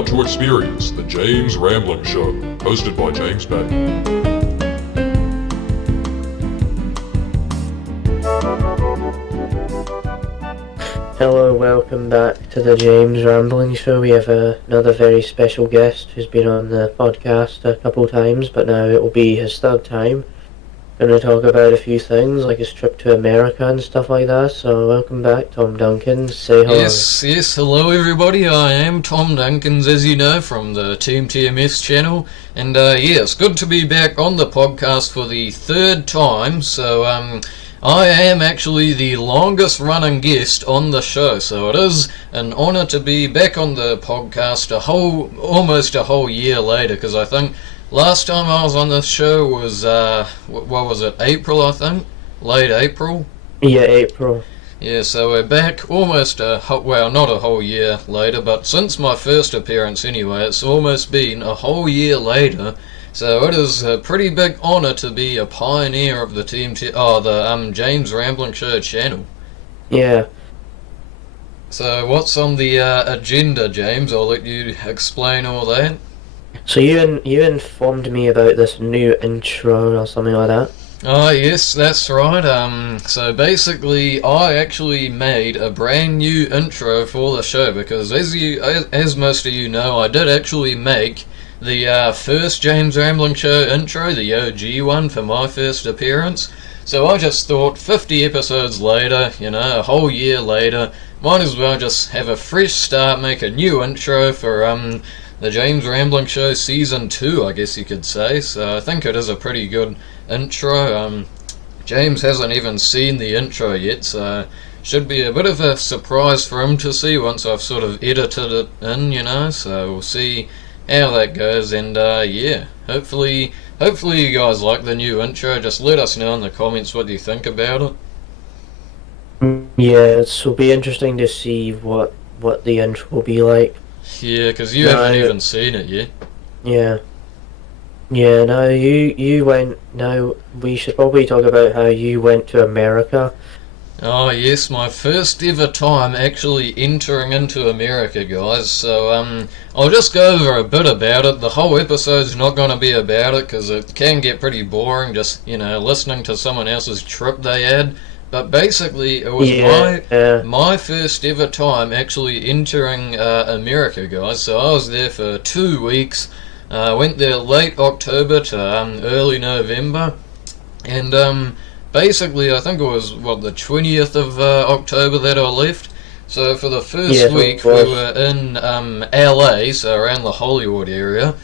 about to experience the James Rambling Show, hosted by James Batty. Hello, welcome back to the James Rambling Show. We have another very special guest who's been on the podcast a couple times, but now it will be his third time. Going to talk about a few things, like his trip to America and stuff like that. So welcome back, Tom Dunkins. Say hello. Yes, hello everybody. I am Tom Dunkins, as you know, from the Teamtms channel. And it's good to be back on the podcast for the third time. So, I am actually the longest running guest on the show, so it is an honour to be back on the podcast almost a whole year later, because I think last time I was on this show was, what was it, April I think? Late April? Yeah, April. Yeah, so we're back almost not a whole year later, but since my first appearance anyway, it's almost been a whole year later. So it is a pretty big honour to be a pioneer of the James Rambling Show channel. Yeah. So what's on the agenda, James? I'll let you explain all that. So you informed me about this new intro or something like that. Oh yes, that's right. So basically, I actually made a brand new intro for the show because, as most of you know, I did actually make the first James Rambling Show intro, the OG one, for my first appearance. So I just thought, 50 episodes later, a whole year later, might as well just have a fresh start, make a new intro for the James Rambling Show Season 2, I guess you could say. So I think it is a pretty good intro. James hasn't even seen the intro yet, so should be a bit of a surprise for him to see once I've sort of edited it in, so we'll see how that goes. And hopefully you guys like the new intro. Just let us know in the comments what you think about it. Yeah, it'll be interesting to see what the intro will be like. Yeah, because you haven't even seen it yet. Yeah. Yeah, now you went. Now we should probably talk about how you went to America. Oh yes, my first ever time actually entering into America, guys. So I'll just go over a bit about it. The whole episode's not going to be about it because it can get pretty boring just, listening to someone else's trip they had. But basically, it was my first ever time actually entering America, guys. So I was there for 2 weeks. Went there late October to early November. And basically, I think it was, the 20th of October that I left. So for the first week, we were in LA, so around the Hollywood area.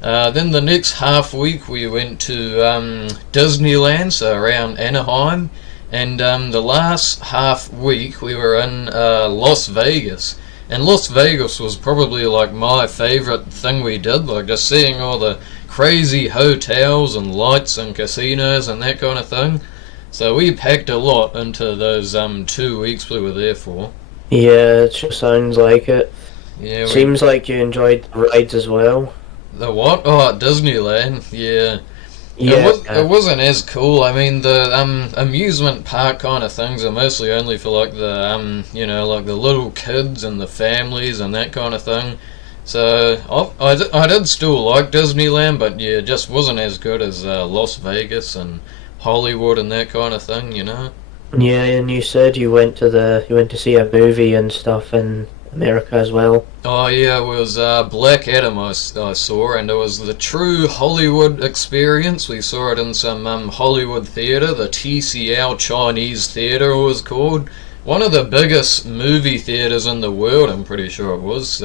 Then the next half week, we went to Disneyland, so around Anaheim. And the last half week, we were in Las Vegas. And Las Vegas was probably like my favourite thing we did, like just seeing all the crazy hotels and lights and casinos and that kind of thing. So we packed a lot into those 2 weeks we were there for. Yeah, it just sounds like it. Yeah. Seems like you enjoyed the rides as well. The what? Oh, at Disneyland. Yeah. Yeah. It wasn't as cool. I mean, the amusement park kind of things are mostly only for like the like the little kids and the families and that kind of thing. So I did still like Disneyland, but yeah, it just wasn't as good as Las Vegas and Hollywood and that kind of thing, Yeah, and you said you went to see a movie and stuff in America as well. Oh yeah, it was Black Adam I saw, and it was the true Hollywood experience. We saw it in some Hollywood theatre, the TCL Chinese Theatre it was called. One of the biggest movie theatres in the world, I'm pretty sure it was.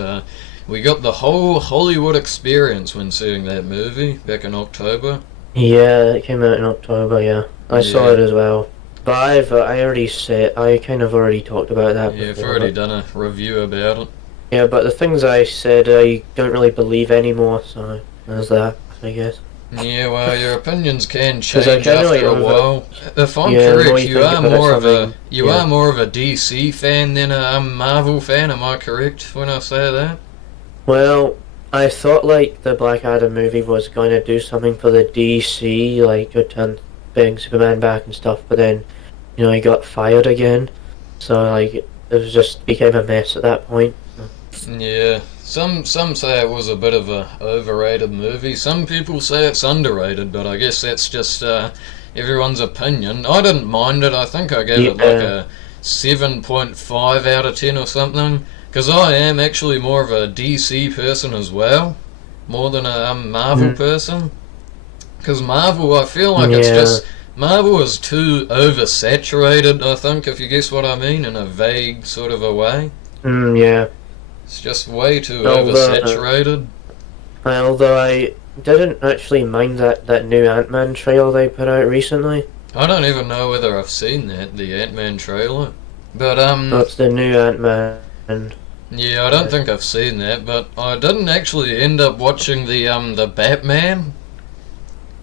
We got the whole Hollywood experience when seeing that movie back in October. Yeah, it came out in October, yeah. I saw it as well. But I kind of already talked about that before. Yeah, I've already done a review about it. Yeah, but the things I said I don't really believe anymore, so there's that, I guess. Yeah, well, your opinions can change after a while. If I'm correct, correct, you are more of a DC fan than a Marvel fan, am I correct when I say that? Well, I thought like the Black Adam movie was going to do something for the DC, like to turn big Superman back and stuff, but then, he got fired again. So like it was just became a mess at that point. Yeah, some say it was a bit of a overrated movie. Some people say it's underrated, but I guess that's just everyone's opinion. I didn't mind it. I think I gave it like Yeah. a 7.5 out of 10 or something. Because I am actually more of a DC person as well, more than a Marvel Mm. person. Because Marvel, I feel like it's Yeah. just Marvel is too oversaturated. I think, if you guess what I mean, in a vague sort of a way. Yeah. It's just way too Although, oversaturated. although I didn't actually mind that new Ant-Man trailer they put out recently. I don't even know whether I've seen that, the Ant-Man trailer. But That's the new Ant-Man. yeah, I don't think I've seen that. But I didn't actually end up watching the Batman.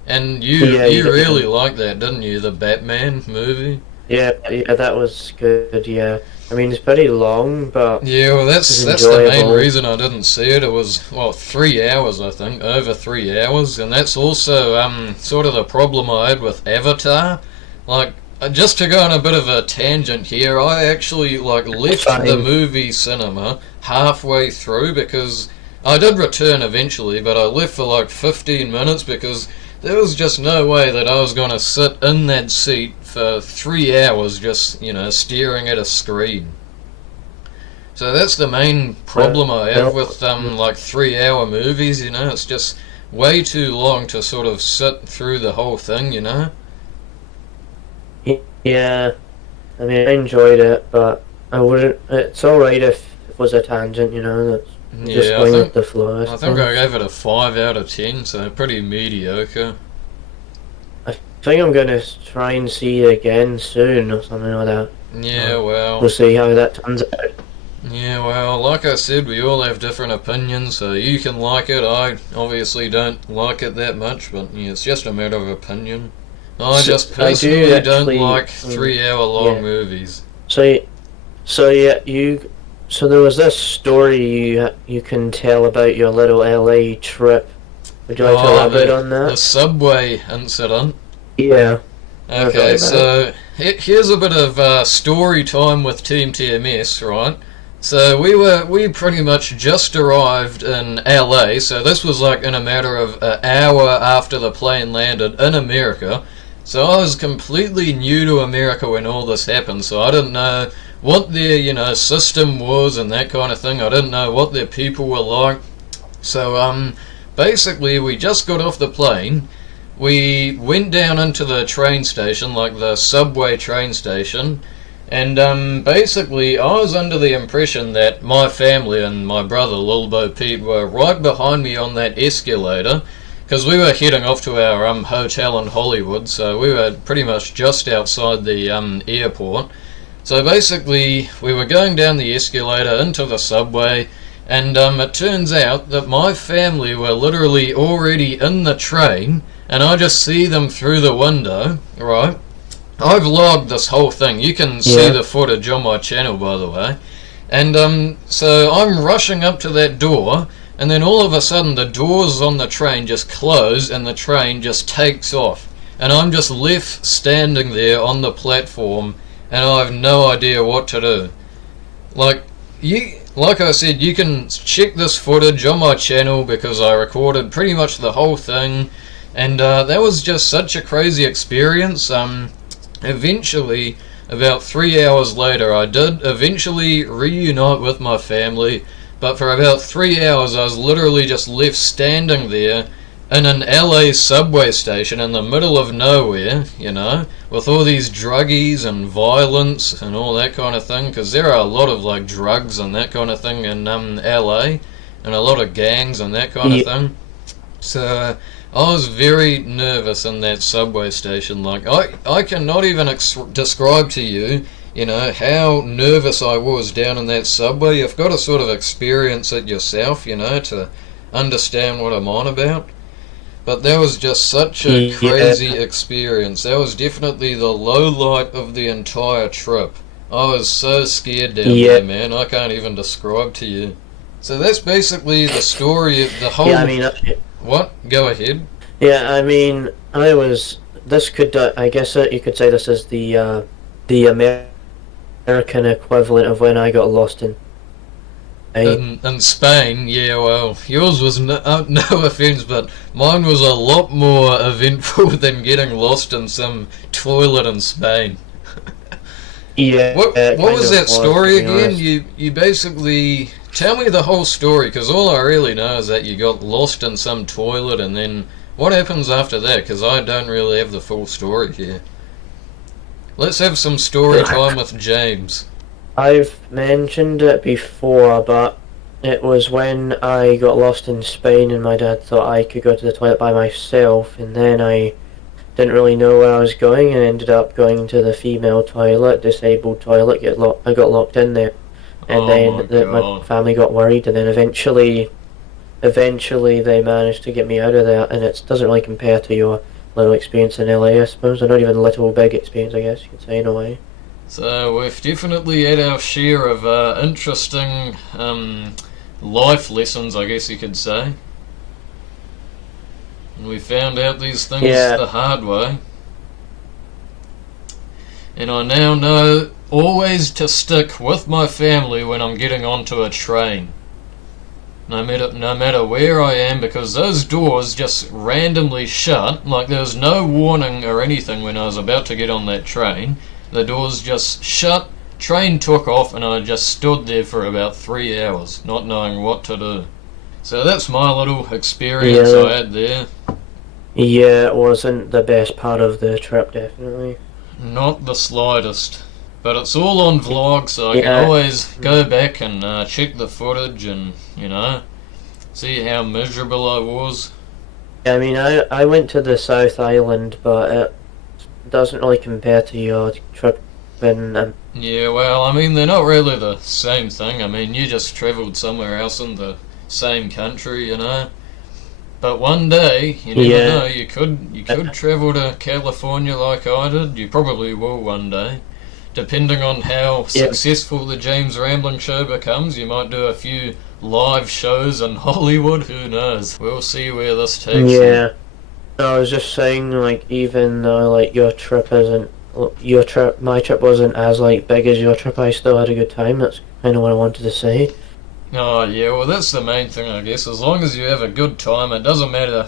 And Yeah, you you really did. liked that, didn't you? The Batman movie. Yeah, that was good. Yeah, I mean it's pretty long, but Yeah, well, it's that's the main enjoyable. reason I didn't see it. It was, well, 3 hours, I think, over 3 hours, and that's also sort of the problem I had with Avatar. Like, just to go on a bit of a tangent here, I actually like left the Fine. movie cinema halfway through because I did return eventually, but I left for like 15 minutes because there was just no way that I was going to sit in that seat for 3 hours just, staring at a screen. So that's the main problem I have Well, with like 3 hour movies, it's just way too long to sort of sit through the whole thing. yeah, I mean I enjoyed it, but I wouldn't. It's all right if it was a tangent, that's just Yeah, going with the flow, I I think I suppose. gave it a 5 out of 10, so pretty mediocre. I think I'm gonna try and see it again soon or something like that. Yeah, Uh, well, we'll see how that turns out. yeah, well, like I said, we all have different opinions, so you can like it. I obviously don't like it that much, but yeah, it's just a matter of opinion. I So, just I do personally don't actually. like 3 hour long Yeah. movies. So, so yeah, you. So there was this story you can tell about your little LA trip. Would you like to Oh, elaborate the on the that? subway incident. Yeah, I've heard Okay, about it. so here's a bit of story time with Teamtms, right? So we pretty much just arrived in LA. So this was like in a matter of an hour after the plane landed in America. So I was completely new to America when all this happened. So I didn't know what their system was and that kind of thing. I didn't know what their people were like. So basically we just got off the plane. We went down into the train station, like the subway train station, and basically I was under the impression that my family and my brother Lil Bo Pete were right behind me on that escalator, because we were heading off to our hotel in Hollywood, so we were pretty much just outside the airport. So basically we were going down the escalator into the subway, and it turns out that my family were literally already in the train, and I just see them through the window, right? I've logged this whole thing. You can see Yeah, the footage on my channel, by the way. And so I'm rushing up to that door, and then all of a sudden the doors on the train just close, and the train just takes off. And I'm just left standing there on the platform, and I have no idea what to do. Like like I said, you can check this footage on my channel because I recorded pretty much the whole thing, and that was just such a crazy experience. Eventually, about 3 hours later, I did eventually reunite with my family, but for about 3 hours, I was literally just left standing there in an LA subway station in the middle of nowhere, with all these druggies and violence and all that kind of thing, because there are a lot of like drugs and that kind of thing in LA, and a lot of gangs and that kind of yeah, thing. So I was very nervous in that subway station. Like I cannot even describe to you, how nervous I was down in that subway. You've got to sort of experience it yourself, to understand what I'm on about. But that was just such a yeah, crazy experience. That was definitely the low light of the entire trip. I was so scared down yeah, there, man. I can't even describe to you. So that's basically the story of the yeah. I whole. mean, What? Go ahead. yeah. I mean, I was. This could, I guess, you could say this is the American equivalent of when I got lost in In Spain, yeah, well, yours was no offence, but mine was a lot more eventful than getting lost in some toilet in Spain. Yeah, What it what kind was of that was, story to be again? honest. You basically tell me the whole story, because all I really know is that you got lost in some toilet, and then what happens after that? Because I don't really have the full story here. Let's have some story time with James. I've mentioned it before, but it was when I got lost in Spain and my dad thought I could go to the toilet by myself, and then I didn't really know where I was going and ended up going to the female toilet, disabled toilet. I got locked in there, and Oh then my my god. family got worried, and then eventually they managed to get me out of there, and it doesn't really compare to your little experience in LA, I suppose, or not even little, big experience, I guess you could say, in a way. So we've definitely had our share of interesting life lessons, I guess you could say. And we found out these things Yeah, the hard way. And I now know always to stick with my family when I'm getting onto a train. No matter where I am, because those doors just randomly shut, like there was no warning or anything when I was about to get on that train. The doors just shut, train took off, and I just stood there for about 3 hours, not knowing what to do. So that's my little experience yeah, I had there. yeah, it wasn't the best part of the trip, definitely. Not the slightest. But it's all on vlog, so I can Yeah, always go back and check the footage and, see how miserable I was. I mean, I went to the South Island, but it doesn't really compare to your trip in. Yeah, well, I mean, they're not really the same thing. I mean, you just travelled somewhere else in the same country. But one day, you never Yeah, know, you could travel to California like I did. You probably will one day. Depending on how yeah, successful the James Rambling Show becomes, you might do a few live shows in Hollywood, who knows? We'll see where this takes you. yeah. No, I was just saying, like, even though like my trip wasn't as like big as your trip, I still had a good time. That's kind of what I wanted to say. Oh yeah, well that's the main thing I guess. As long as you have a good time, it doesn't matter,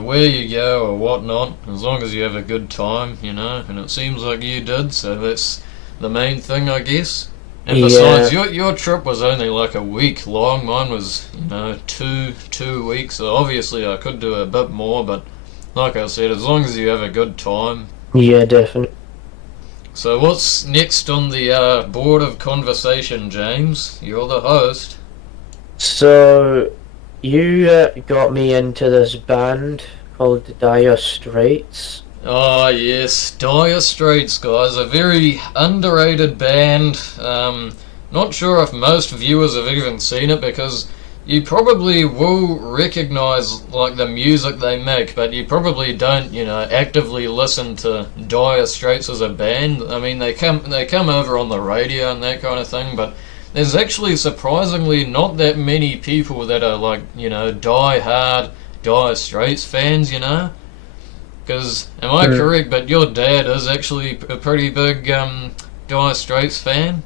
where you go or whatnot, as long as you have a good time, and it seems like you did, so that's the main thing I guess. And besides, Yeah, your trip was only like a week long. Mine was, two weeks. So obviously I could do a bit more, but like I said, as long as you have a good time. yeah, definitely. So what's next on the board of conversation, James? You're the host. So you got me into this band called Dire Straits. Oh yes, Dire Straits, guys, a very underrated band. Not sure if most viewers have even seen it because you probably will recognize like the music they make, but you probably don't, actively listen to Dire Straits as a band. I mean, they come over on the radio and that kind of thing, but there's actually surprisingly not that many people that are like, die-hard Dire Straits fans. Because, am I Mm. correct, but your dad is actually a pretty big Dire Straits fan?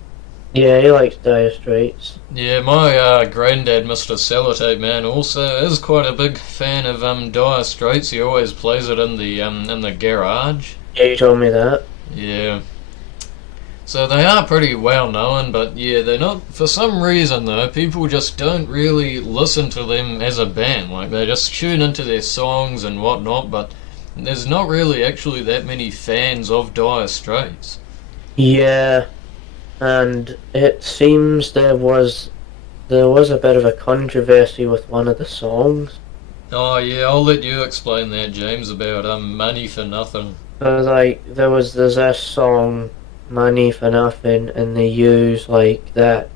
Yeah, he likes Dire Straits. Yeah, my granddad, Mr. Sellotape Man, also is quite a big fan of Dire Straits. He always plays it in the garage. Yeah, you told me that. Yeah. So they are pretty well known, but yeah, they're not. For some reason though, people just don't really listen to them as a band. Like they just tune into their songs and whatnot, but there's not really actually that many fans of Dire Straits. Yeah, and it seems there was a bit of a controversy with one of the songs. Oh yeah, I'll let you explain that, James, about money for nothing. So like there's this song, "Money for Nothing," and they use like the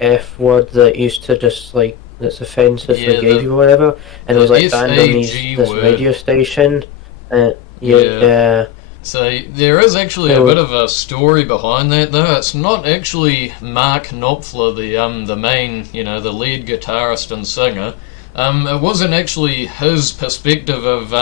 F word that used to just like that's offensive for Yeah, gay people or whatever, and it was the like banned on FAG this word. radio station. Yeah, Yeah. yeah, So there is actually a bit so of a story behind that, though. It's not actually Mark Knopfler, the main, the lead guitarist and singer. It wasn't actually his perspective of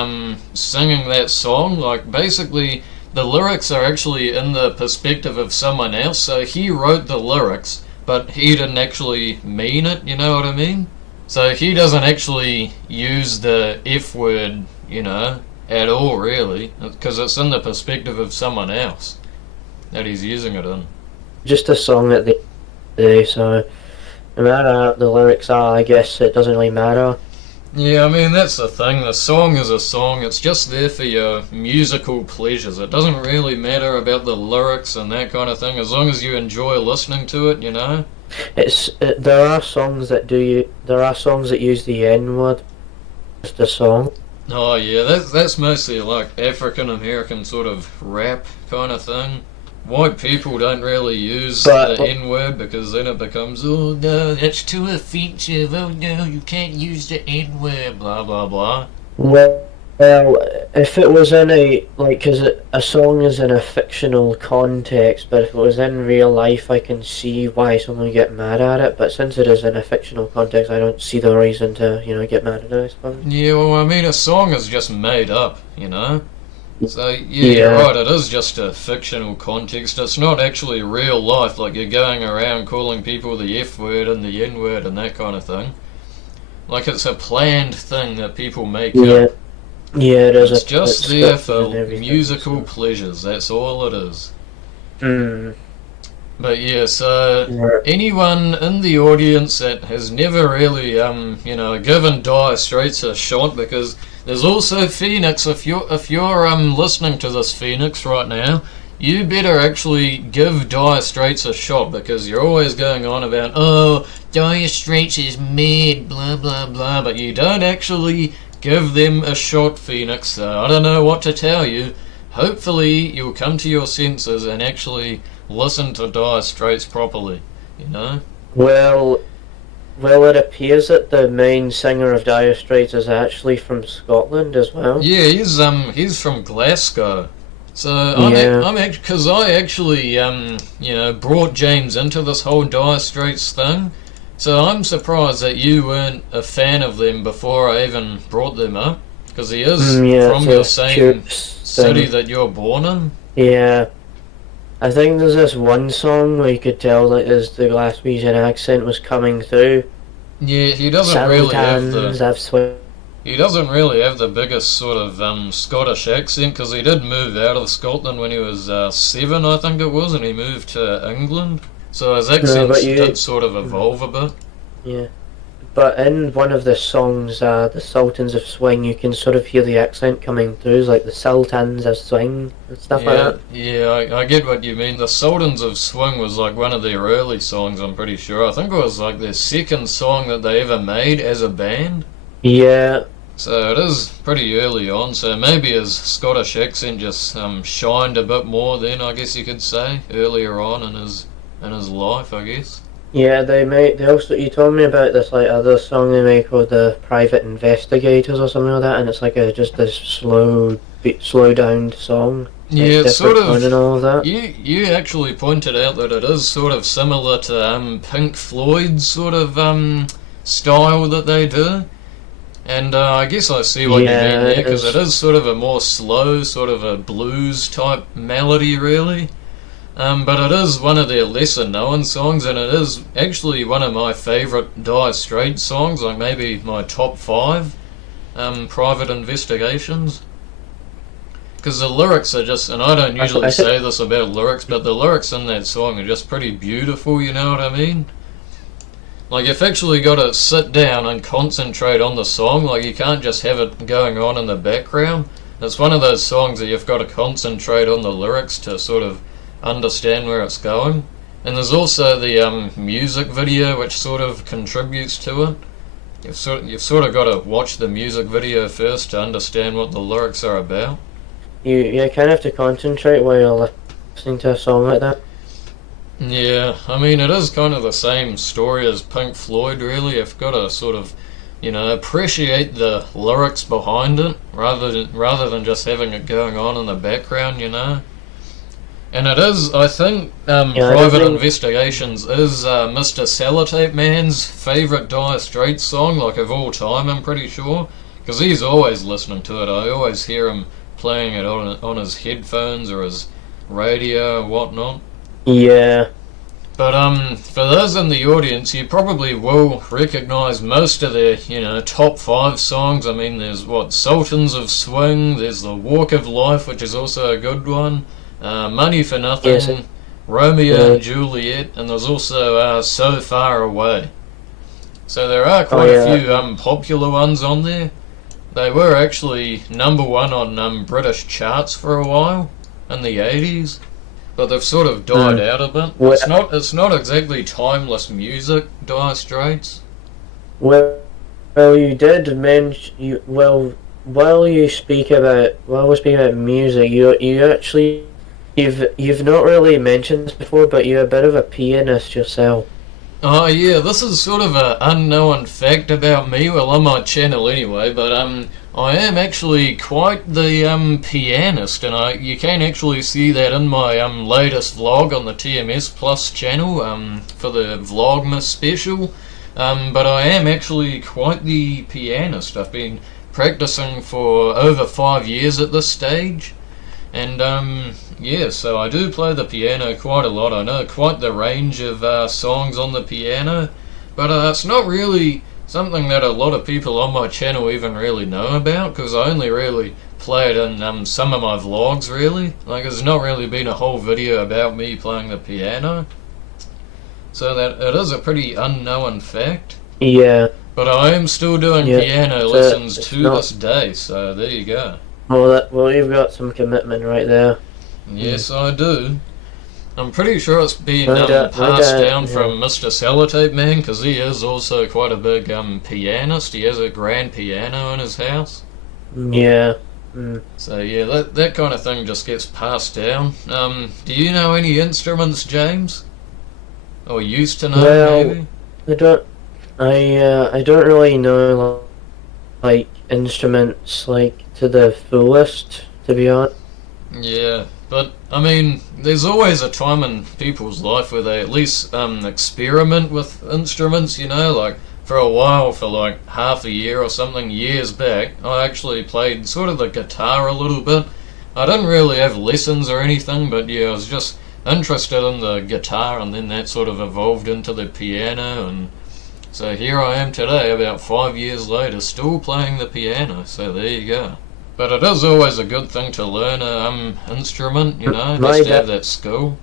singing that song. Like basically, the lyrics are actually in the perspective of someone else. So he wrote the lyrics, but he didn't actually mean it, you know what I mean? So he doesn't actually use the F word, you know, at all, really, because it's in the perspective of someone else that he's using it in. Just a song that they do, so no matter what the lyrics are, I guess it doesn't really matter. Yeah, I mean, that's the thing. The song is a song. It's just there for your musical pleasures. It doesn't really matter about the lyrics and that kind of thing, as long as you enjoy listening to it, you know? There are songs that use the N word. Just a song. Oh, yeah, that's mostly like African American sort of rap kind of thing. White people don't really use the N word because then it becomes, oh no, that's too offensive, oh no, you can't use the N word, blah blah blah. Well, if it was in because a song is in a fictional context, but if it was in real life, I can see why someone would get mad at it. But since it is in a fictional context, I don't see the reason to, get mad at it, I suppose. Yeah, well, I mean, a song is just made up, you know? So, yeah, you're right, it is just a fictional context. It's not actually real life, like you're going around calling people the F word and the N word and that kind of thing. Like, it's a planned thing that people make up. Yeah, it is. It's just there for musical pleasures, that's all it is. But yeah, so anyone in the audience that has never really, given Dire Straits a shot, because there's also Phoenix. If you're listening to this, Phoenix, right now, you better actually give Dire Straits a shot, because you're always going on about, oh, Dire Straits is mad, blah blah blah, but you don't actually give them a shot, Phoenix. So I don't know what to tell you. Hopefully you'll come to your senses and actually listen to Dire Straits properly, you know? Well, it appears that the main singer of Dire Straits is actually from Scotland as well. Yeah, he's from Glasgow. So because I actually brought James into this whole Dire Straits thing. So I'm surprised that you weren't a fan of them before I even brought them up, because he is from your same city that you're born in. Yeah. I think there's this one song where you could tell the Glaswegian accent was coming through. Yeah, he doesn't really have the biggest sort of Scottish accent, because he did move out of Scotland when he was 7, I think it was, and he moved to England. So his accent did sort of evolve a bit. Yeah. But in one of the songs, the Sultans of Swing, you can sort of hear the accent coming through, like the Sultans of Swing and stuff like that. Yeah, I get what you mean. The Sultans of Swing was like one of their early songs, I'm pretty sure. I think it was like their second song that they ever made as a band. Yeah. So it is pretty early on, so maybe his Scottish accent just shined a bit more then, I guess you could say, earlier on in his life, I guess. Yeah, you told me about this other song they make called the Private Investigators or something like that, and it's like just a slow down song. Yeah, it's sort of, and all of that. You actually pointed out that it is sort of similar to Pink Floyd's sort of style that they do. And I guess I see what you mean there, because it is sort of a more slow, sort of a blues type melody, really. But it is one of their lesser known songs, and it is actually one of my favourite Dire Straits songs, like maybe my top 5, Private Investigations. Because the lyrics are just, and I don't usually say this about lyrics, but the lyrics in that song are just pretty beautiful, you know what I mean? Like, you've actually got to sit down and concentrate on the song, like you can't just have it going on in the background. It's one of those songs that you've got to concentrate on the lyrics to sort of understand where it's going. And there's also the music video, which sort of contributes to it. You've sort of got to watch the music video first to understand what the lyrics are about. You kind of have to concentrate while you're listening to a song like that. Yeah, I mean, it is kind of the same story as Pink Floyd, really. You've got to sort of, appreciate the lyrics behind it, rather than just having it going on in the background, And it is, I think, Private Investigations is Mr. Sellotape Man's favourite Dire Straits song, like of all time, I'm pretty sure. Because he's always listening to it. I always hear him playing it on his headphones or his radio or whatnot. Yeah. But for those in the audience, you probably will recognise most of their, top 5 songs. I mean, there's Sultans of Swing, there's The Walk of Life, which is also a good one, Money for Nothing, Yes. Romeo and Juliet, and there's also So Far Away. So there are quite Oh, yeah. a few popular ones on there. They were actually number 1 on British charts for a while in the 80s. But they've sort of died out a bit. Well- It's not exactly timeless music, Dire Straits. Well, you did mention you. Well, while we're speaking about music, you actually you've not really mentioned this before, but you're a bit of a pianist yourself. Oh yeah, this is sort of an unknown fact about me, well on my channel anyway, but I am actually quite the pianist, and you can actually see that in my latest vlog on the TMS Plus channel for the Vlogmas special. But I am actually quite the pianist. I've been practicing for over 5 years at this stage. And yeah, so I do play the piano quite a lot. I know quite the range of songs on the piano, but it's not really something that a lot of people on my channel even really know about, because I only really play it in some of my vlogs really. Like, there's not really been a whole video about me playing the piano, so that it is a pretty unknown fact. Yeah. But I am still doing Yeah, piano so lessons it's to not- this day, so there you go. Well, you've got some commitment right there. Yes, I do. I'm pretty sure it's been My dad- down yeah. from Mr. Sellotape Man, because he is also quite a big pianist. He has a grand piano in his house. Yeah. Mm. So yeah, that kind of thing just gets passed down. Do you know any instruments, James? Or used to know, Well, maybe? I don't really know like instruments like to the fullest, to be honest. Yeah, but I mean, there's always a time in people's life where they at least experiment with instruments, like for a while, for like half a year or something, years back, I actually played sort of the guitar a little bit. I didn't really have lessons or anything, but yeah, I was just interested in the guitar, and then that sort of evolved into the piano, and so here I am today, about 5 years later, still playing the piano, so there you go. But it is always a good thing to learn a instrument, My just to have dad- that skill.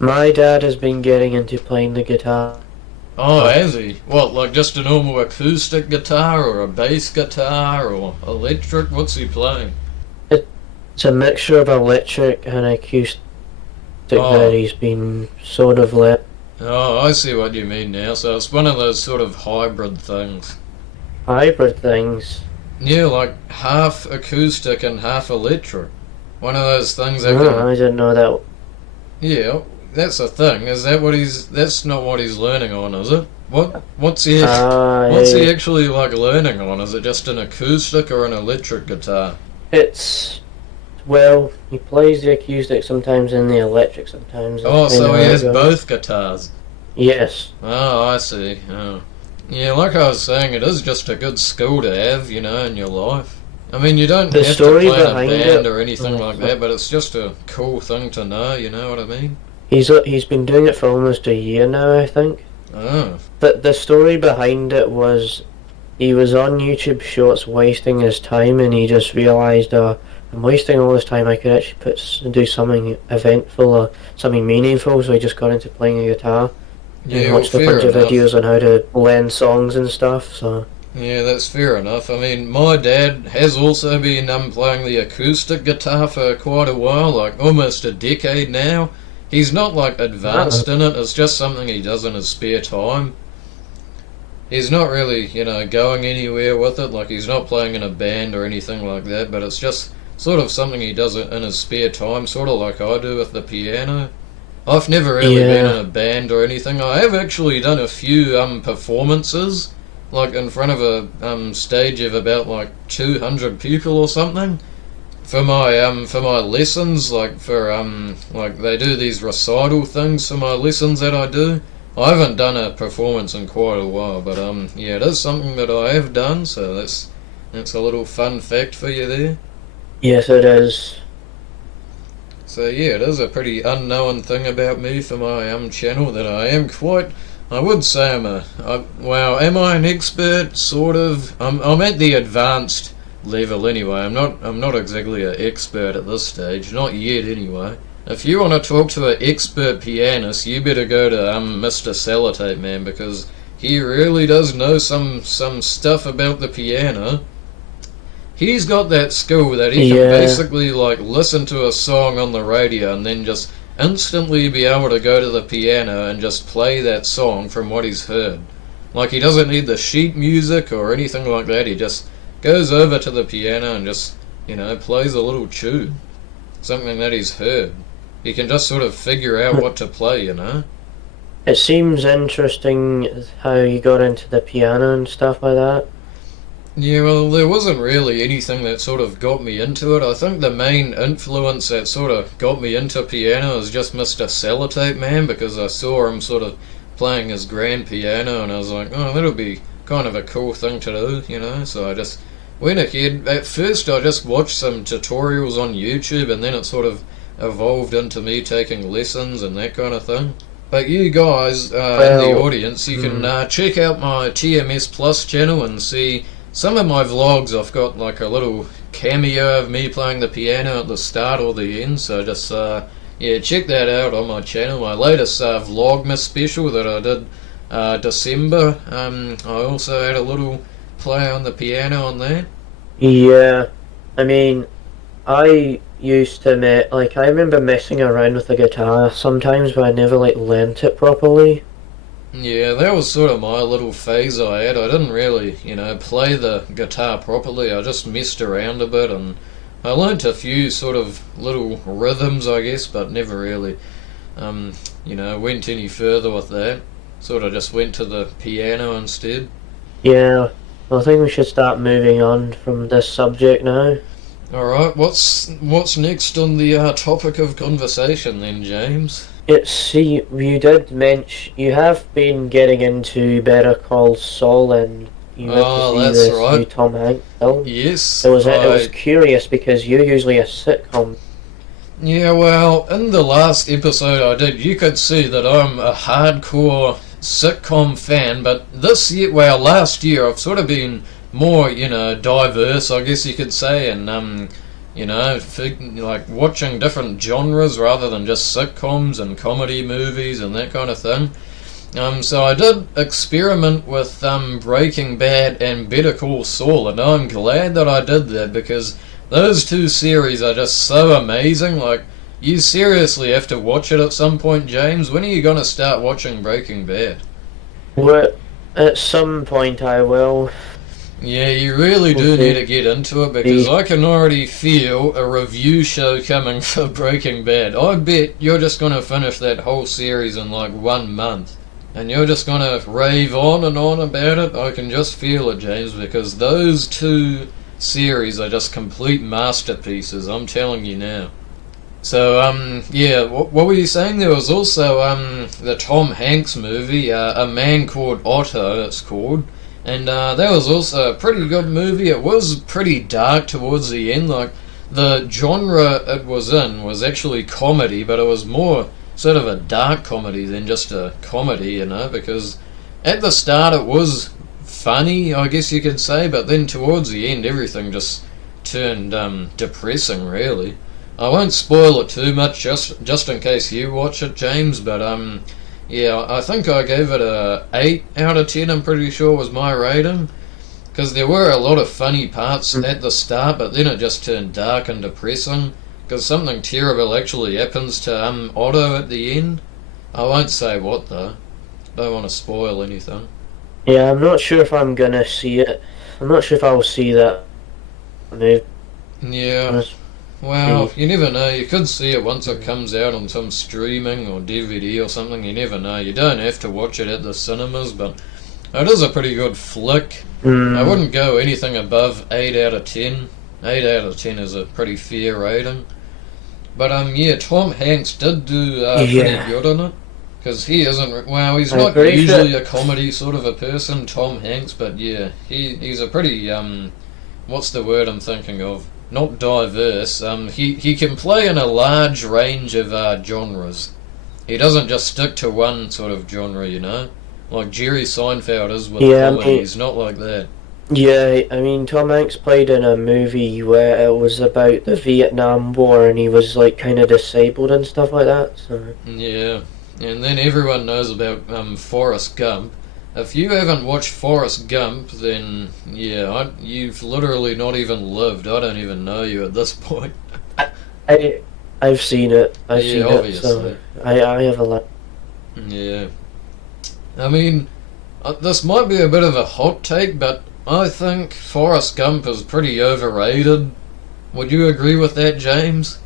My dad has been getting into playing the guitar. Oh, has he? What, like just a normal acoustic guitar, or a bass guitar, or electric? What's he playing? It's a mixture of electric and acoustic Oh. that he's been sort of let. Oh, I see what you mean now. So it's one of those sort of hybrid things. Hybrid things. Yeah, like half acoustic and half electric. One of those things that Oh, can... I didn't know that. Yeah, that's the thing. Is that what he's... That's not what he's learning on, is it? What's he... Ah, What's he yeah. actually like learning on? Is it just an acoustic or an electric guitar? Well, he plays the acoustic sometimes and the electric sometimes. Oh, so depending he on has how it goes. both guitars. Yes. Oh, I see. Oh. Yeah, like I was saying, it is just a good skill to have, in your life. I mean, you don't The have to story play in a behind band it- or anything like that, but it's just a cool thing to know, you know what I mean? He's been doing it for almost a year now, I think. Oh. But the story behind it was he was on YouTube Shorts wasting his time, and he just realised, I'm wasting all this time. I could actually do something eventful or something meaningful. So he just got into playing a guitar Yeah, and well, watched a fair bunch of enough. videos on how to blend songs and stuff. So Yeah, that's fair enough. I mean, my dad has also been playing the acoustic guitar for quite a while, like almost a decade now. He's not like advanced in it, it's just something he does in his spare time. He's not really, going anywhere with it, like he's not playing in a band or anything like that, but it's just sort of something he does in his spare time, sort of like I do with the piano. I've never really been Yeah. in a band or anything. I have actually done a few performances, like in front of a stage of about like 200 people or something, for my lessons, like for like they do these recital things for my lessons that I do. I haven't done a performance in quite a while, but yeah, it is something that I have done, so that's a little fun fact for you there. yes, it is. So yeah, it is a pretty unknown thing about me for my channel that I am quite. I would say well, am I an expert? Sort of. I'm at the advanced level anyway. I'm not exactly an expert at this stage, not yet anyway. If you want to talk to an expert pianist, you better go to Mr. Sellotape Man, because he really does know some stuff about the piano. He's got that skill that he can basically like listen to a song on the radio and then just instantly be able to go to the piano and just play that song from what he's heard. Like, he doesn't need the sheet music or anything like that. He just goes over to the piano and just, plays a little tune. Something that he's heard. He can just sort of figure out what to play. It seems interesting how you got into the piano and stuff like that. Yeah, well, there wasn't really anything that sort of got me into it. I think the main influence that sort of got me into piano is just Mr. Sellotape Man, because I saw him sort of playing his grand piano, and I was like, oh, that'll be kind of a cool thing to do, so I just went ahead. At first I just watched some tutorials on YouTube, and then it sort of evolved into me taking lessons and that kind of thing. But you guys in the audience, you can check out my TMS Plus channel and see some of my vlogs. I've got like a little cameo of me playing the piano at the start or the end, so just check that out on my channel. My latest Vlogmas special that I did December, I also had a little play on the piano on that. Yeah, I mean, I used to I remember messing around with the guitar sometimes, but I never learnt it properly. Yeah, that was sort of my little phase I had. I didn't really, play the guitar properly. I just messed around a bit, and I learnt a few sort of little rhythms, I guess, but never really, went any further with that. Sort of just went to the piano instead. Yeah, I think we should start moving on from this subject now. Alright, what's next on the topic of conversation then, James? You did mention you have been getting into Better Call Saul, and you went to see this new Tom Hanks film. Yes. It was curious because you're usually a sitcom. Yeah, well, in the last episode I did, you could see that I'm a hardcore sitcom fan, but last year I've sort of been more, diverse, I guess you could say, and like watching different genres rather than just sitcoms and comedy movies and that kind of thing. So I did experiment with Breaking Bad and Better Call Saul, and I'm glad that I did that, because those two series are just so amazing. Like, you seriously have to watch it at some point, James. When are you going to start watching Breaking Bad? Well, at some point I will. Yeah, you really do need to get into it, because I can already feel a review show coming for Breaking Bad. I bet you're just going to finish that whole series in like 1 month, and you're just going to rave on and on about it. I can just feel it, James, because those two series are just complete masterpieces, I'm telling you now. So, what were you saying? There was also the Tom Hanks movie, A Man Called Otto, it's called. And that was also a pretty good movie. It was pretty dark towards the end. Like, the genre it was in was actually comedy, but it was more sort of a dark comedy than just a comedy, because at the start it was funny, I guess you could say, but then towards the end everything just turned depressing, really. I won't spoil it too much, just in case you watch it, James, but yeah, I think I gave it a 8 out of 10, I'm pretty sure was my rating. Because there were a lot of funny parts at the start, but then it just turned dark and depressing. Because something terrible actually happens to Otto at the end. I won't say what though. Don't want to spoil anything. Yeah, I'm not sure if I'm gonna see it. I'm not sure if I will see that movie. Yeah. Well, you never know. You could see it once it comes out on some streaming or DVD or something. You never know. You don't have to watch it at the cinemas, but it is a pretty good flick. I wouldn't go anything above 8 out of 10. 8 out of 10 is a pretty fair rating. But Tom Hanks did do pretty good on it. Because he isn't, he's not usually a comedy sort of a person, Tom Hanks, but yeah, he's a pretty, what's the word I'm thinking of? not diverse. He can play in a large range of genres. He doesn't just stick to one sort of genre, you know? Like Jerry Seinfeld is with Yeah, comedy. He's not like that. Yeah, I mean, Tom Hanks played in a movie where it was about the Vietnam War and he was like kind of disabled and stuff like that. So Yeah. And then everyone knows about Forrest Gump. If you haven't watched Forrest Gump, then yeah, you've literally not even lived. I don't even know you at this point. I I've seen it. I've Yeah, seen obviously. it. So I have a lot. Yeah. I mean, this might be a bit of a hot take, but I think Forrest Gump is pretty overrated. Would you agree with that, James?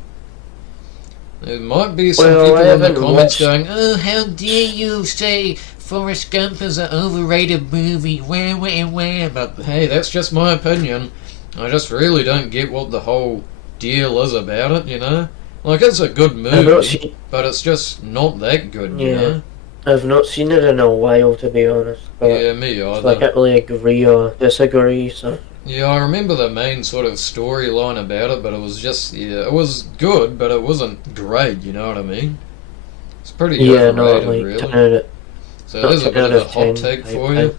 There might be some Well, I people in the haven't comments watched- going, "Oh, how dare you say Forrest Gump is an overrated movie, where, but hey, that's just my opinion. I just really don't get what the whole deal is about it, you know? Like, it's a good I've not movie, seen. but it's just not that good, you Yeah. know? I've not seen it in a while, to be honest. But Yeah, me either. I can't really agree or disagree. So Yeah, I remember the main sort of storyline about it, but it was just, yeah, it was good, but it wasn't great, you know what I mean? It's pretty yeah, not overrated, like really. 10 out of, So not there's a 10 bit out of a of hot 10 take type for thing. you.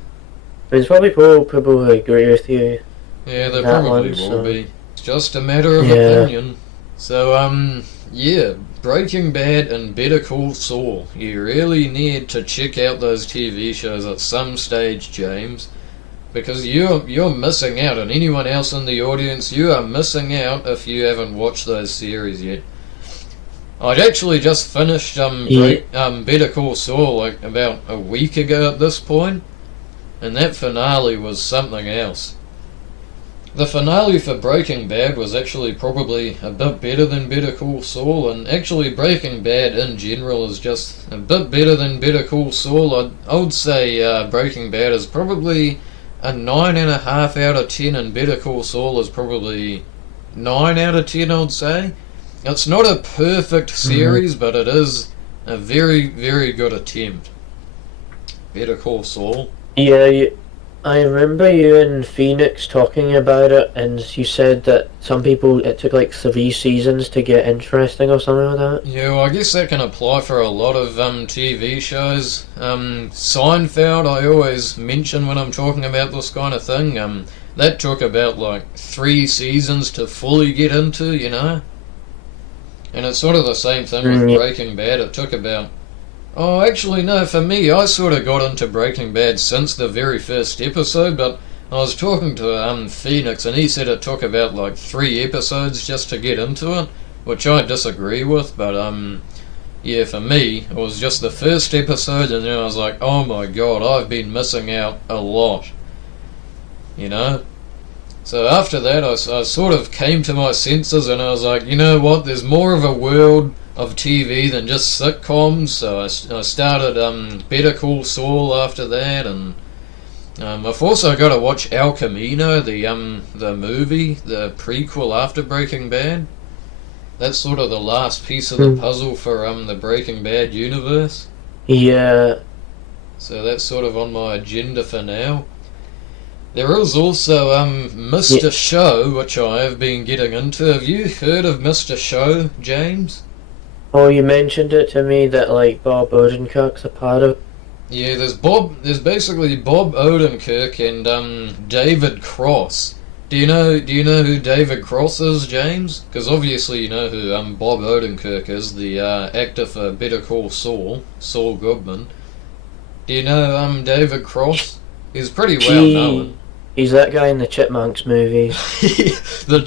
There's probably people who agree with you. Yeah, there that probably one, will so- be. It's just a matter of Yeah. opinion. So, yeah, Breaking Bad and Better Call Saul. You really need to check out those TV shows at some stage, James, because you're missing out, and anyone else in the audience, you are missing out if you haven't watched those series yet. I'd actually just finished Better Call Saul like about a week ago at this point, and that finale was something else. The finale for Breaking Bad was actually probably a bit better than Better Call Saul, and actually Breaking Bad in general is just a bit better than Better Call Saul. I would say Breaking Bad is probably a 9.5 out of 10, and Better Call Saul is probably 9 out of 10, I'd say. It's not a perfect series, but it is a very, very good attempt. Better Call Saul. Yeah, I remember you and Phoenix talking about it, and you said that some people it took like 3 seasons to get interesting or something like that. Yeah, well, I guess that can apply for a lot of TV shows. Seinfeld, I always mention when I'm talking about this kind of thing. That took about like 3 seasons to fully get into, you know? And it's sort of the same thing with Yeah. Breaking Bad. It took about... Oh, actually, no, for me, I sort of got into Breaking Bad since the very first episode, but I was talking to Phoenix, and he said it took about like 3 episodes just to get into it, which I disagree with, but yeah, for me, it was just the first episode, and then I was like, oh my god, I've been missing out a lot, you know? So after that, I sort of came to my senses, and I was like, you know what, there's more of a world of TV than just sitcoms, so I started Better Call Saul after that, and I've also got to watch El Camino, the movie, the prequel after Breaking Bad. That's sort of the last piece of the puzzle for the Breaking Bad universe. Yeah, So that's sort of on my agenda for now. There is also Mr. Show, which I have been getting into. Have you heard of Mr. Show, James? oh, you mentioned it to me that like Bob Odenkirk's a part of. Yeah, there's basically Bob Odenkirk and David Cross. Do you know who David Cross is, James? Because obviously you know who Bob Odenkirk is, the actor for Better Call Saul, Saul Goodman. Do you know David Cross? He's pretty well known. He's that guy in the Chipmunks movie. the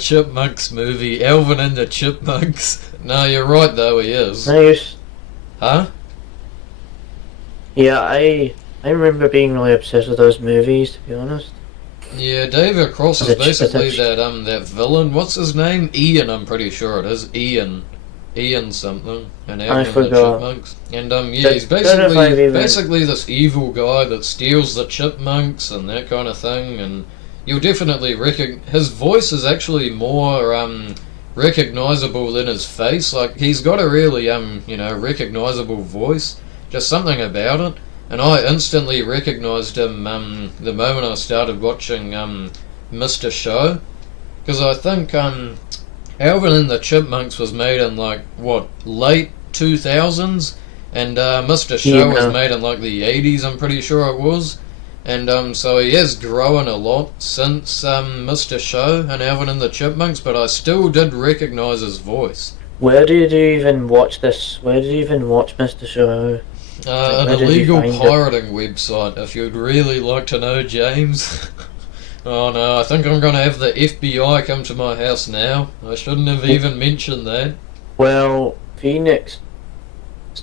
Chipmunks movie, Alvin and the Chipmunks. No, you're right though, he is. Nice. Huh? Yeah, I remember being really obsessed with those movies, to be honest. Yeah, David Cross is The ch- basically the- that villain. What's his name? Ian, I'm pretty sure it is. Ian something. And Alvin and the forgot. Chipmunks. And yeah, Don't- he's don't know if I've even- basically this evil guy that steals the chipmunks and that kind of thing. And you'll definitely his voice is actually more recognizable than his face. Like he's got a really recognizable voice. Just something about it. And I instantly recognized him the moment I started watching Mr. Show. Because I think Alvin and the Chipmunks was made in like what, late 2000s, and Mr. Show was made in like the 80s. I'm pretty sure it was. And so he has grown a lot since Mr. Show and Alvin and the Chipmunks, but I still did recognise his voice. Where did you even watch this? Where did you even watch Mr. Show? An illegal pirating website, if you'd really like to know, James. Oh no, I think I'm going to have the FBI come to my house now. I shouldn't have even mentioned that. Well, Phoenix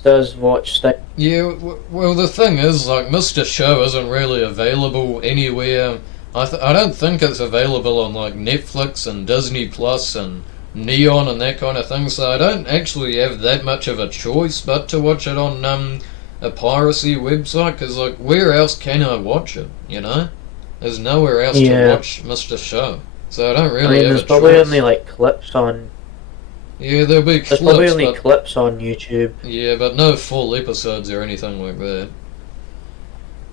does watch that. Yeah, well the thing is, like, Mr. Show isn't really available anywhere. I don't think it's available on like Netflix and Disney Plus and Neon and that kind of thing, so I don't actually have that much of a choice but to watch it on a piracy website, because like, where else can I watch it, you know? There's nowhere else to watch Mr. Show, so I don't really have a choice. There's probably only like clips on... Yeah, there'll be clips. There's probably only clips on YouTube. Yeah, but no full episodes or anything like that.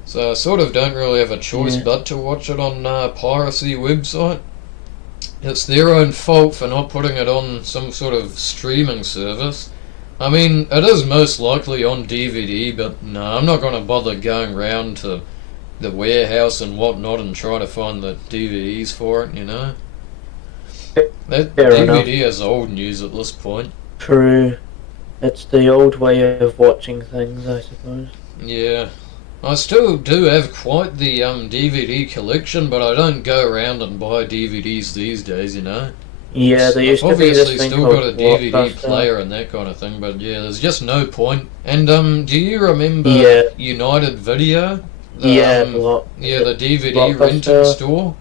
So I sort of don't really have a choice but to watch it on a piracy website. It's their own fault for not putting it on some sort of streaming service. I mean, it is most likely on DVD, but no, I'm not going to bother going round to the warehouse and whatnot and try to find the DVDs for it, you know? That DVD is old news at this point. True. It's the old way of watching things, I suppose. Yeah. I still do have quite the DVD collection, but I don't go around and buy DVDs these days, you know? Yeah, there used to be this thing still got a DVD player and that kind of thing, but yeah, there's just no point. And do you remember United Video? The DVD renting store?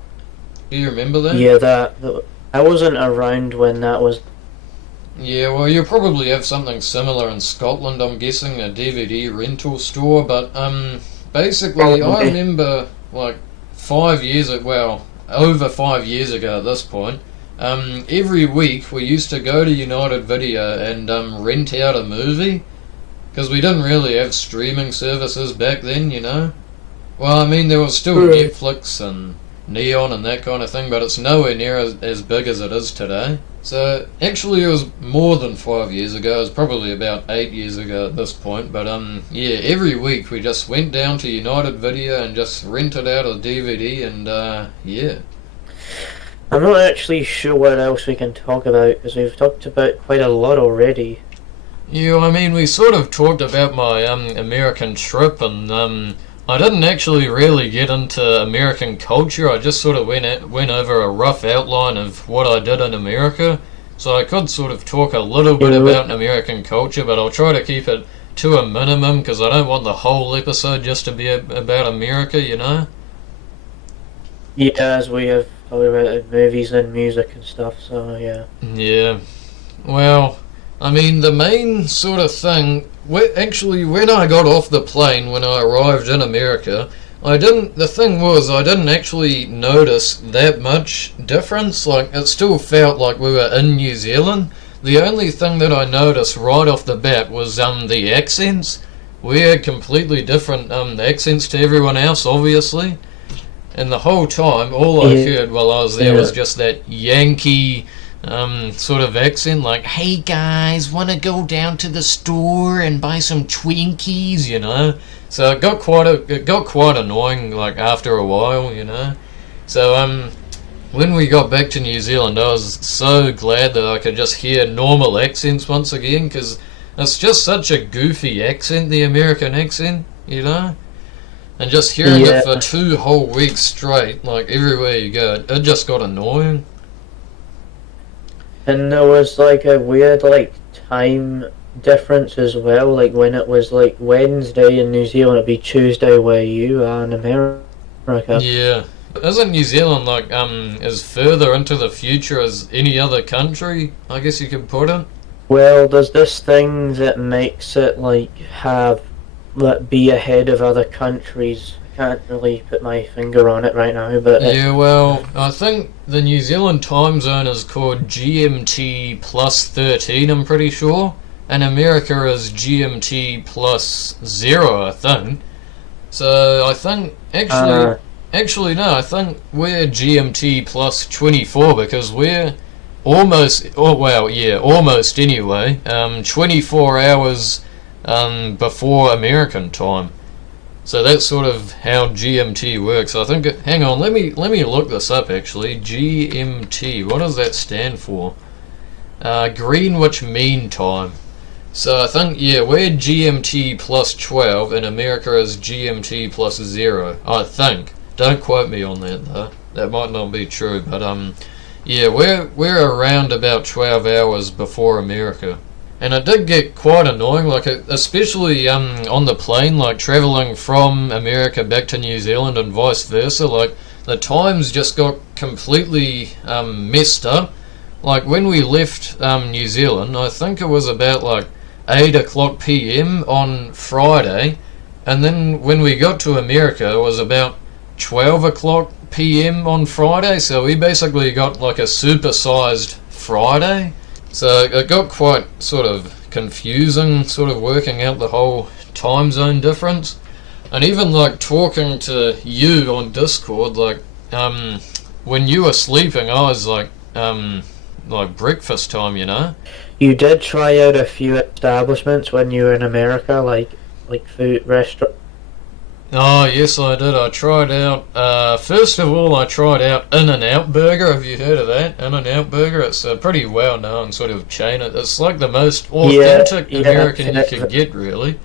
Do you remember that? Yeah, I wasn't around when that was. Yeah, well, you probably have something similar in Scotland, I'm guessing, a DVD rental store, but basically, I remember, like, 5 years, well, over 5 years ago at this point, every week we used to go to United Video and rent out a movie, because we didn't really have streaming services back then, you know? Well, I mean, there was still Netflix and Neon and that kind of thing, but it's nowhere near as big as it is today. So, actually it was more than 5 years ago, it was probably about 8 years ago at this point, but yeah, every week we just went down to United Video and just rented out a DVD and yeah. I'm not actually sure what else we can talk about, because we've talked about quite a lot already. Yeah, I mean, we sort of talked about my American trip, and I didn't actually really get into American culture. I just sort of went over a rough outline of what I did in America. So I could sort of talk a little bit about American culture, but I'll try to keep it to a minimum, because I don't want the whole episode just to be about America, you know? Yeah, as we have talked about movies and music and stuff, so yeah. Yeah. Well, I mean, the main sort of thing... Actually, when I got off the plane, when I arrived in America, the thing was, I didn't actually notice that much difference. Like, it still felt like we were in New Zealand. The only thing that I noticed right off the bat was the accents. We had completely different accents to everyone else, obviously. And the whole time, all I heard while I was there was just that Yankee... sort of accent, like, hey guys, wanna go down to the store and buy some Twinkies, you know? So it got quite annoying, like, after a while, you know? So, when we got back to New Zealand, I was so glad that I could just hear normal accents once again, because it's just such a goofy accent, the American accent, you know? And just hearing it for 2 whole weeks straight, like, everywhere you go, it just got annoying. And there was like a weird like time difference as well, like when it was like Wednesday in New Zealand, it'd be Tuesday where you are in America. Yeah. Isn't New Zealand like as further into the future as any other country, I guess you could put it? Well, there's this thing that makes it like be ahead of other countries. Can't really put my finger on it right now, but yeah, well, I think the New Zealand time zone is called GMT plus 13, I'm pretty sure, and America is GMT plus 0, I think. So I think Actually, no, I think we're GMT plus 24 because we're almost, almost anyway, 24 hours before American time. So that's sort of how GMT works. I think, hang on, let me look this up actually. GMT, what does that stand for? Greenwich Mean Time. So I think, yeah, we're GMT plus 12 and America is GMT plus 0, I think. Don't quote me on that though. That might not be true, but yeah, we're around about 12 hours before America. And it did get quite annoying, like especially on the plane, like travelling from America back to New Zealand and vice versa. Like the times just got completely messed up. Like when we left New Zealand, I think it was about like 8 o'clock PM on Friday, and then when we got to America, it was about 12 o'clock PM on Friday. So we basically got like a supersized Friday. So it got quite sort of confusing, sort of working out the whole time zone difference. And even like talking to you on Discord, like when you were sleeping, I was like breakfast time, you know. You did try out a few establishments when you were in America, like food restaurant. Oh yes, I did. I tried out. First of all, I tried out In-N-Out Burger. Have you heard of that? In-N-Out Burger. It's a pretty well-known sort of chain. It's like the most authentic American you can get, really.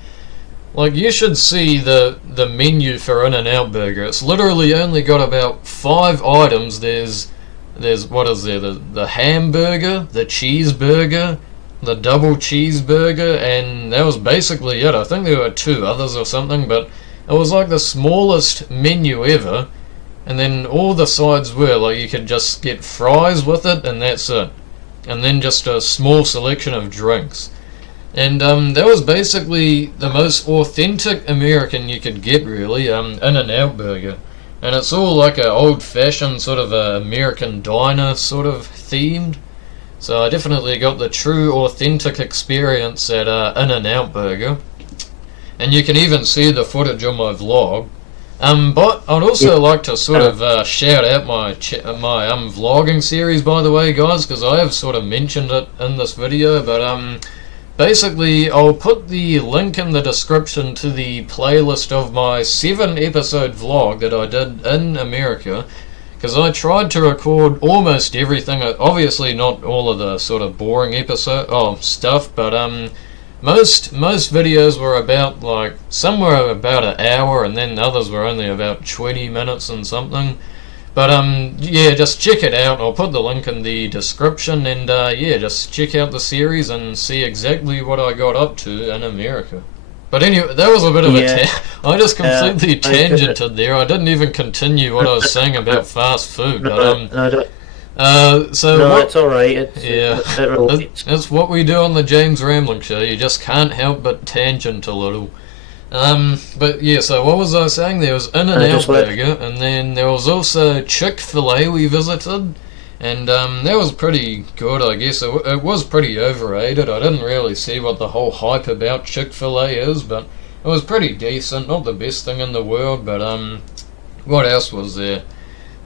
Like you should see the menu for In-N-Out Burger. It's literally only got about 5 items. There's what is there? The hamburger, the cheeseburger, the double cheeseburger, and that was basically it. I think there were 2 others or something, but it was like the smallest menu ever, and then all the sides were like you could just get fries with it, and that's it. And then just a small selection of drinks. And that was basically the most authentic American you could get, really, In-N-Out Burger. And it's all like an old-fashioned sort of American diner sort of themed. So I definitely got the true authentic experience at In-N-Out Burger. And you can even see the footage on my vlog. But I'd also like to sort of shout out my vlogging series, by the way, guys, because I have sort of mentioned it in this video. But basically, I'll put the link in the description to the playlist of my 7-episode vlog that I did in America, because I tried to record almost everything. Obviously, not all of the sort of boring stuff, but Most videos were about like some were about an hour, and then others were only about 20 minutes and something. But yeah, just check it out. I'll put the link in the description, and yeah, just check out the series and see exactly what I got up to in America. But anyway, that was a bit of I just completely tangented there. I didn't even continue what I was saying about fast food. But so no, it's alright. It's what we do on the James Rambling Show. You just can't help but tangent a little. But yeah, so what was I saying? There was In-N-Out Burger, and then there was also Chick-fil-A we visited, and that was pretty good, I guess. It was pretty overrated. I didn't really see what the whole hype about Chick-fil-A is, but it was pretty decent. Not the best thing in the world, but what else was there?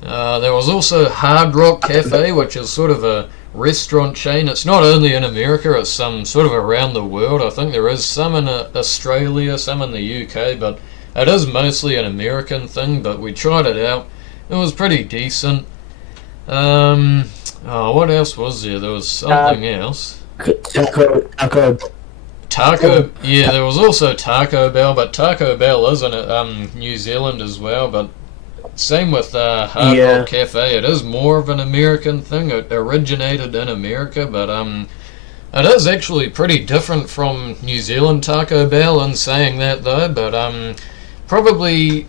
There was also Hard Rock Cafe, which is sort of a restaurant chain. It's not only in America, it's sort of around the world. I think there is some in Australia, some in the UK, but it is mostly an American thing. But we tried it out. It was pretty decent. What else was there? There was something else. Taco. Yeah, there was also Taco Bell, but Taco Bell is in New Zealand as well, but same with Hard Rock Cafe. It is more of an American thing. It originated in America, but it is actually pretty different from New Zealand Taco Bell in saying that though. But probably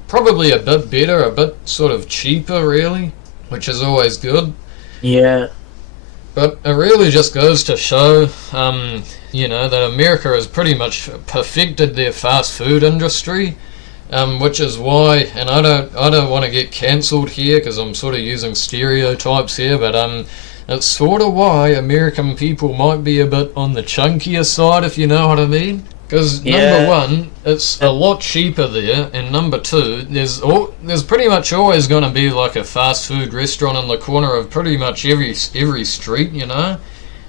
a bit better, a bit sort of cheaper, really, which is always good. Yeah. But it really just goes to show, you know, that America has pretty much perfected their fast food industry. Which is why, and I don't want to get cancelled here because I'm sort of using stereotypes here, but it's sort of why American people might be a bit on the chunkier side, if you know what I mean. Because Yeah. number one, it's a lot cheaper there, and number two, there's pretty much always going to be like a fast food restaurant in the corner of pretty much every street, you know.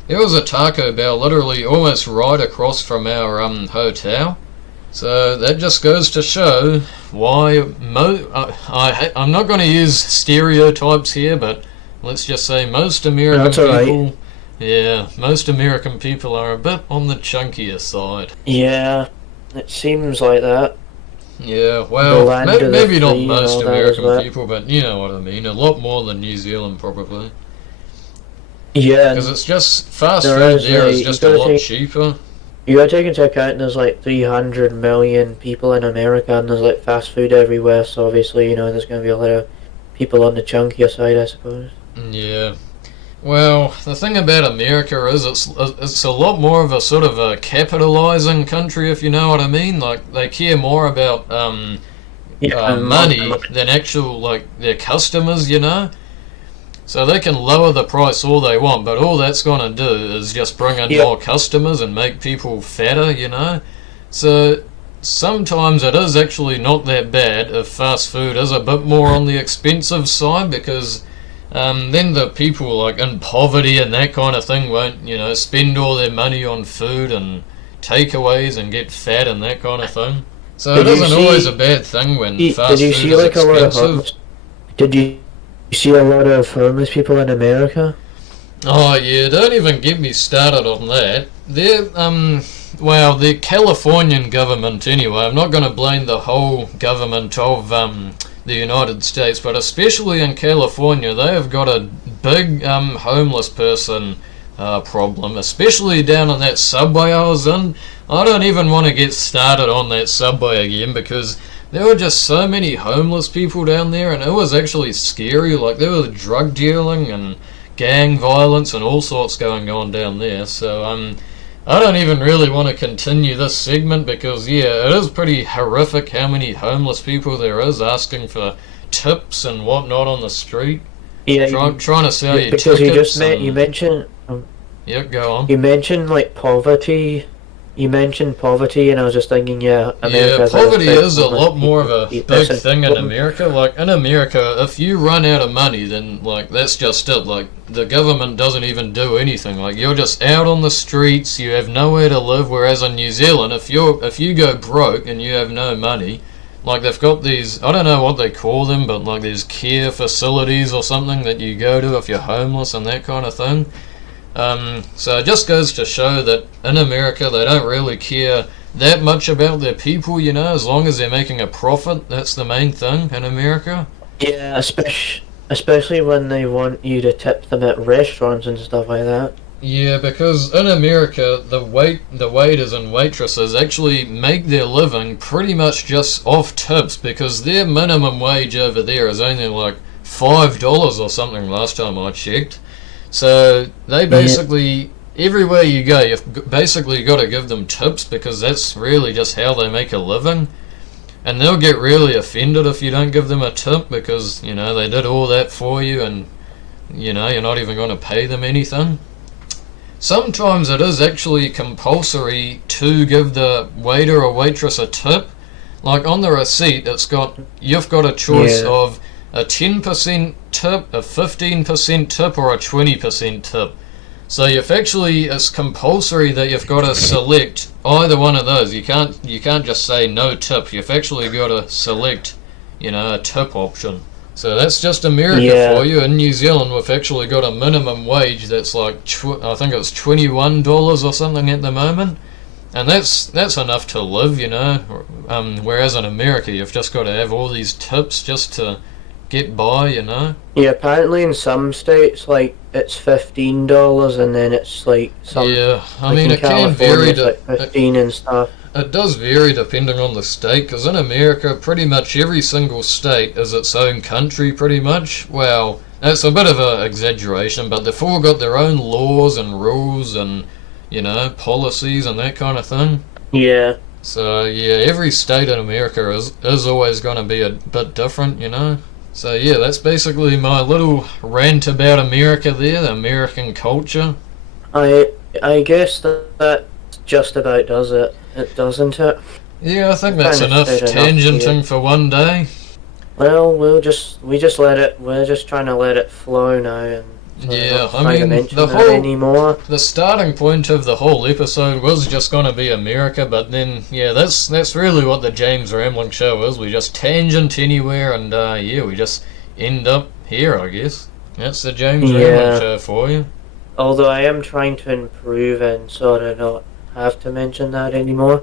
There was a Taco Bell literally almost right across from our hotel. So that just goes to show why I'm not going to use stereotypes here, but let's just say most American That's all right. people, yeah, most American people are a bit on the chunkier side. Yeah, it seems like that. Yeah, The well, land of the maybe not free and most all that as American well. people, but you know what I mean. A lot more than New Zealand, probably. Yeah, Because it's just fast there food is, there is you just gotta a lot take- cheaper. you gotta take into account there's like 300 million people in America, and there's like fast food everywhere, so obviously, you know, there's gonna be a lot of people on the chunkier side, I suppose. Yeah. Well, the thing about America is it's a lot more of a sort of a capitalizing country, if you know what I mean. Like, they care more about money than actual, like, their customers, you know. So they can lower the price all they want, but all that's going to do is just bring in more customers and make people fatter, you know. So sometimes it is actually not that bad if fast food is a bit more on the expensive side, because then the people like in poverty and that kind of thing won't, you know, spend all their money on food and takeaways and get fat and that kind of thing. So it isn't always a bad thing when fast Did you food see is like a lot of expensive. homeless? Did you see a lot of homeless people in America? Oh yeah, don't even get me started on that. Well, the Californian government anyway. I'm not going to blame the whole government of the United States, but especially in California, they have got a big homeless person problem, especially down in that subway I was in. I don't even want to get started on that subway again, because there were just so many homeless people down there, and it was actually scary. Like, there was drug dealing and gang violence and all sorts going on down there. So I don't even really want to continue this segment, because yeah, it is pretty horrific how many homeless people there is asking for tips and whatnot on the street. Yeah, Trying to sell you because you tickets. just you mentioned Yeah, go on. you mentioned like poverty. You mentioned poverty, and I was just thinking, yeah, Yeah, America's poverty like is a lot more of a eat big this and thing in that. America. Like, in America, if you run out of money, then, like, that's just it. Like, the government doesn't even do anything. Like, you're just out on the streets, you have nowhere to live, whereas in New Zealand, if you go broke and you have no money, like, they've got these, I don't know what they call them, but, like, these care facilities or something that you go to if you're homeless and that kind of thing. So it just goes to show that in America they don't really care that much about their people, you know, as long as they're making a profit. That's the main thing in America. Yeah, especially when they want you to tip them at restaurants and stuff like that. Yeah, because in America the waiters and waitresses actually make their living pretty much just off tips, because their minimum wage over there is only like $5 or something last time I checked. So they basically, everywhere you go, you've basically got to give them tips, because that's really just how they make a living. And they'll get really offended if you don't give them a tip, because, you know, they did all that for you and, you know, you're not even going to pay them anything. Sometimes it is actually compulsory to give the waiter or waitress a tip. Like on the receipt, you've got a choice of a 10% tip, a 15% tip, or a 20% tip. So it's compulsory that you've got to select either one of those. You can't just say no tip. You've actually got to select, you know, a tip option. So that's just America for you. In New Zealand, we've actually got a minimum wage that's like I think it's $21 or something at the moment, and that's enough to live, you know. Whereas in America, you've just got to have all these tips just to get by, you know. Yeah, apparently in some states, like, it's $15, and then it's like some. Yeah, I like mean, in it can California, vary. it's like 15 and stuff. It does vary depending on the state, because in America, pretty much every single state is its own country, pretty much. Well, that's a bit of an exaggeration, but they've all got their own laws and rules and, you know, policies and that kind of thing. Yeah. So, yeah, every state in America is always going to be a bit different, you know. So, yeah, that's basically my little rant about America there, the American culture. I guess that just about does it. It doesn't it? Yeah, I think that's Kind of enough fair enough, tangenting for one day. Well, we're just trying to let it flow now, and so we're Yeah, not I trying to mean, mention the that whole anymore. the starting point of the whole episode was just gonna be America, but then yeah, that's really what the James Rambling Show is. We just tangent anywhere, and yeah, we just end up here, I guess. That's the James Yeah. Rambling Show for you. Although I am trying to improve and sort of not have to mention that anymore.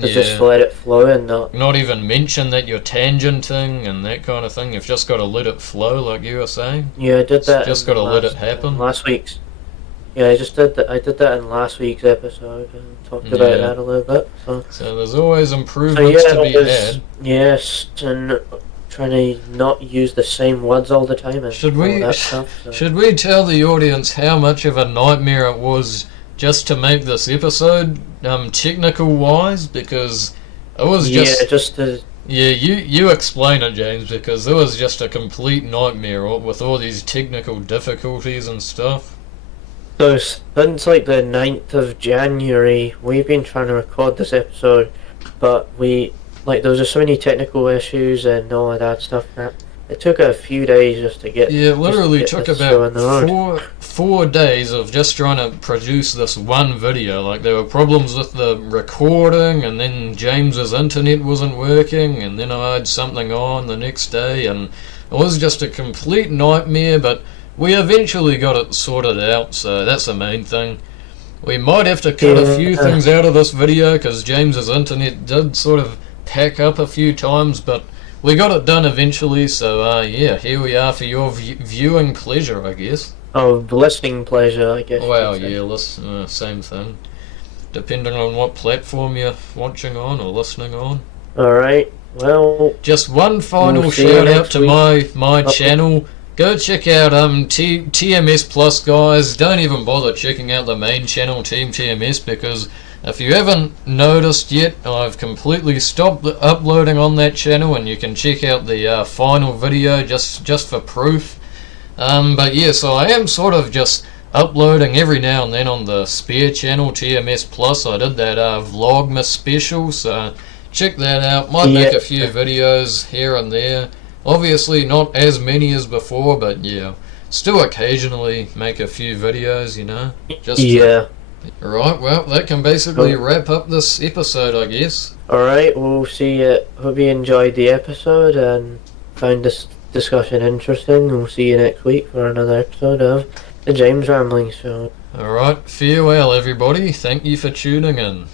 To just Yeah, let it flow and not. not even mention that you're tangenting and that kind of thing. You've just got to let it flow, like you were saying. Yeah, I did that. Just in got to let it last- happen. Last week's. Yeah, I just did that. I did that in last week's episode and talked about Yeah. that a little bit. So there's always So improvements yeah, to be had. yes, and trying to not use the same words all the time and Should all we- that stuff. So. Should we tell the audience how much of a nightmare it was just to make this episode, technical wise? Because it was just Yeah, just to. yeah. You explain it, James, because it was just a complete nightmare with all these technical difficulties and stuff. So since like the 9th of January, we've been trying to record this episode, but there was just so many technical issues and all of that stuff that it took a few days just to get. Yeah, it literally just to took get this show on the road. about four days of just trying to produce this one video. Like, there were problems with the recording, and then James's internet wasn't working, and then I had something on the next day, and it was just a complete nightmare, but we eventually got it sorted out, so that's the main thing. We might have to cut a few things out of this video, because James's internet did sort of pack up a few times, but we got it done eventually, so yeah, here we are for your viewing pleasure, I guess. Oh, listening pleasure, I guess. Well, you'd say. yeah, same thing. Depending on what platform you're watching on or listening on. Alright, well, Just one final We'll see you shout out next to week. my channel. Go check out TMS Plus, guys. Don't even bother checking out the main channel, Team TMS, because if you haven't noticed yet, I've completely stopped uploading on that channel, and you can check out the final video just for proof. But yeah, so I am sort of just uploading every now and then on the spare channel, TMS Plus. I did that Vlogmas special, so check that out. Might make Yeah. a few videos here and there. Obviously not as many as before, but yeah, still occasionally make a few videos, you know. yeah. Right, well, that can basically wrap up this episode, I guess. Alright, we'll see you. Hope you enjoyed the episode and found this discussion interesting. We'll see you next week for another episode of the James Rambling Show. Alright, farewell everybody. Thank you for tuning in.